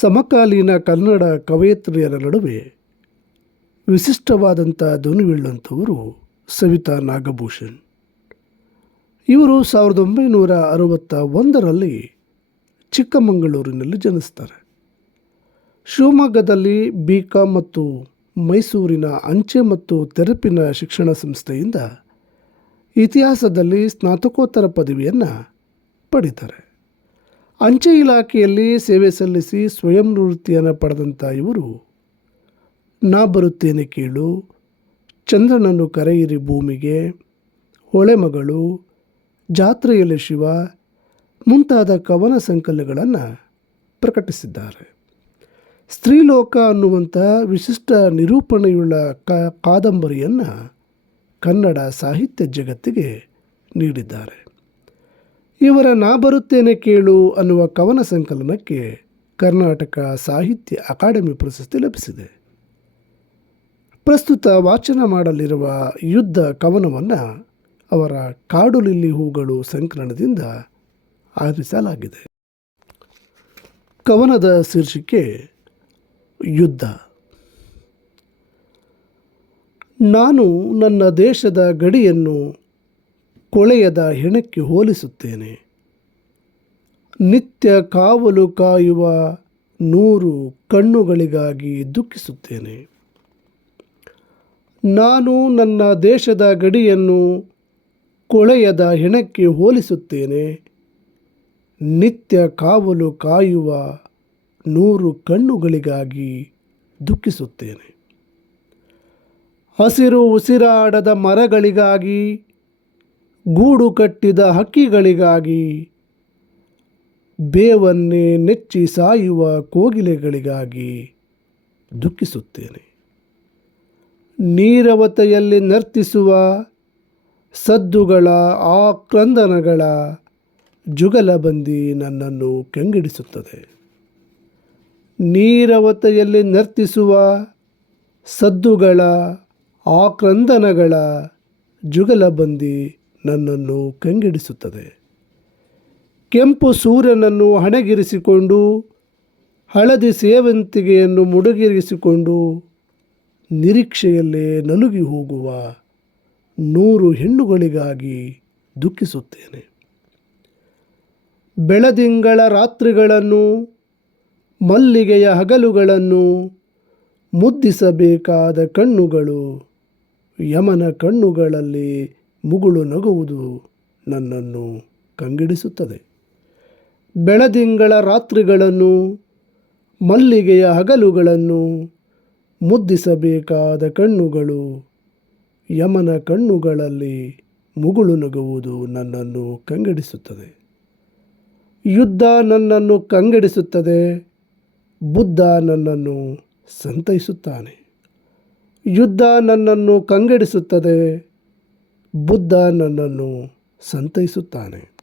ಸಮಕಾಲೀನ ಕನ್ನಡ ಕವಯತ್ರಿಯರ ನಡುವೆ ವಿಶಿಷ್ಟವಾದಂಥ ಧ್ವನಿವಿಳ್ಳಂಥವರು ಸವಿತಾ ನಾಗಭೂಷಣ್. ಇವರು ಸಾವಿರದ ಒಂಬೈನೂರ ಅರವತ್ತ ಒಂದರಲ್ಲಿ ಚಿಕ್ಕಮಗಳೂರಿನಲ್ಲಿ ಜನಿಸ್ತಾರೆ. ಶಿವಮೊಗ್ಗದಲ್ಲಿ ಬಿ ಮತ್ತು ಮೈಸೂರಿನ ಅಂಚೆ ಮತ್ತು ತೆರಪಿನ ಶಿಕ್ಷಣ ಸಂಸ್ಥೆಯಿಂದ ಇತಿಹಾಸದಲ್ಲಿ ಸ್ನಾತಕೋತ್ತರ ಪದವಿಯನ್ನು ಪಡೀತಾರೆ. ಅಂಚೆ ಇಲಾಖೆಯಲ್ಲಿ ಸೇವೆ ಸಲ್ಲಿಸಿ ಸ್ವಯಂ ನಿವೃತ್ತಿಯನ್ನು ಪಡೆದಂಥ ಇವರು, ನಾ ಬರುತ್ತೇನೆ ಕೇಳು, ಚಂದ್ರನನ್ನು ಕರೆಯಿರಿ ಭೂಮಿಗೆ ಹೊಳೆಮಗಳು ಜಾತ್ರೆಯಲ್ಲಿ ಶಿವ, ಮುಂತಾದ ಕವನ ಸಂಕಲನಗಳನ್ನು ಪ್ರಕಟಿಸಿದ್ದಾರೆ. ಸ್ತ್ರೀಲೋಕ ಅನ್ನುವಂಥ ವಿಶಿಷ್ಟ ನಿರೂಪಣೆಯುಳ್ಳ ಕಾದಂಬರಿಯನ್ನು ಕನ್ನಡ ಸಾಹಿತ್ಯ ಜಗತ್ತಿಗೆ ನೀಡಿದ್ದಾರೆ. ಇವರ ನಾ ಬರುತ್ತೇನೆ ಕೇಳು ಅನ್ನುವ ಕವನ ಸಂಕಲನಕ್ಕೆ ಕರ್ನಾಟಕ ಸಾಹಿತ್ಯ ಅಕಾಡೆಮಿ ಪ್ರಶಸ್ತಿ ಲಭಿಸಿದೆ. ಪ್ರಸ್ತುತ ವಾಚನ ಮಾಡಲಿರುವ ಯುದ್ಧ ಕವನವನ್ನು ಅವರ ಕಾಡು ಲಿಲ್ಲಿ ಹೂಗಳು ಸಂಕಲನದಿಂದ ಆರಿಸಲಾಗಿದೆ. ಕವನದ ಶೀರ್ಷಿಕೆ ಯುದ್ಧ. ನಾನು ನನ್ನ ದೇಶದ ಗಡಿಯನ್ನು ಕೊಳೆಯದ ಹೆಣಕ್ಕೆ ಹೋಲಿಸುತ್ತೇನೆ. ನಿತ್ಯ ಕಾವಲು ಕಾಯುವ ನೂರು ಕಣ್ಣುಗಳಿಗಾಗಿ ದುಃಖಿಸುತ್ತೇನೆ. ನಾನು ನನ್ನ ದೇಶದ ಗಡಿಯನ್ನು ಕೊಳೆಯದ ಹೆಣಕ್ಕೆ ಹೋಲಿಸುತ್ತೇನೆ. ನಿತ್ಯ ಕಾವಲು ಕಾಯುವ ನೂರು ಕಣ್ಣುಗಳಿಗಾಗಿ ದುಃಖಿಸುತ್ತೇನೆ. ಹಸಿರು ಉಸಿರಾಡದ ಮರಗಳಿಗಾಗಿ ಗೂಡು ಕಟ್ಟಿದ ಹಕ್ಕಿಗಳಿಗಾಗಿ, ಬೇವನ್ನೇ ನೆಚ್ಚಿ ಸಾಯುವ ಕೋಗಿಲೆಗಳಿಗಾಗಿ ದುಃಖಿಸುತ್ತೇನೆ. ನೀರವತೆಯಲ್ಲಿ ನರ್ತಿಸುವ ಸದ್ದುಗಳ ಆ ಕ್ರಂದನಗಳ ಜುಗಲಬಂದಿ ನನ್ನನ್ನು ಕೆಂಗಿಡಿಸುತ್ತದೆ. ನೀರವತೆಯಲ್ಲಿ ನರ್ತಿಸುವ ಸದ್ದುಗಳ ಆ ಕ್ರಂದನಗಳ ಜುಗಲಬಂದಿ ನನ್ನನ್ನು ಕಂಗೆಡಿಸುತ್ತದೆ. ಕೆಂಪು ಸೂರ್ಯನನ್ನು ಹಣೆಗಿರಿಸಿಕೊಂಡು, ಹಳದಿ ಸೇವಂತಿಗೆಯನ್ನು ಮುಡುಗಿರಿಸಿಕೊಂಡು, ನಿರೀಕ್ಷೆಯಲ್ಲೇ ನಲುಗಿ ಹೋಗುವ ನೂರು ಹೆಣ್ಣುಗಳಿಗಾಗಿ ದುಃಖಿಸುತ್ತೇನೆ. ಬೆಳದಿಂಗಳ ರಾತ್ರಿಗಳನ್ನು, ಮಲ್ಲಿಗೆಯ ಹಗಲುಗಳನ್ನು, ಮುದ್ದಿಸಬೇಕಾದ ಕಣ್ಣುಗಳು ಯಮನ ಕಣ್ಣುಗಳಲ್ಲಿ ಮುಗುಳು ನಗುವುದು ನನ್ನನ್ನು ಕಂಗಿಡಿಸುತ್ತದೆ. ಬೆಳದಿಂಗಳ ರಾತ್ರಿಗಳನ್ನು, ಮಲ್ಲಿಗೆಯ ಹಗಲುಗಳನ್ನು, ಮುದ್ದಿಸಬೇಕಾದ ಕಣ್ಣುಗಳು, ಯಮನ ಕಣ್ಣುಗಳಲ್ಲಿ ಮುಗುಳು ನಗುವುದು ನನ್ನನ್ನು ಕಂಗೆಡಿಸುತ್ತದೆ. ಯುದ್ಧ ನನ್ನನ್ನು ಕಂಗೆಡಿಸುತ್ತದೆ, ಬುದ್ಧ ನನ್ನನ್ನು ಸಂತೈಸುತ್ತಾನೆ. ಯುದ್ಧ ನನ್ನನ್ನು ಕಂಗೆಡಿಸುತ್ತದೆ ಬುದ್ಧ ನನ್ನನ್ನು ಸಂತೈಸುತ್ತಾನೆ.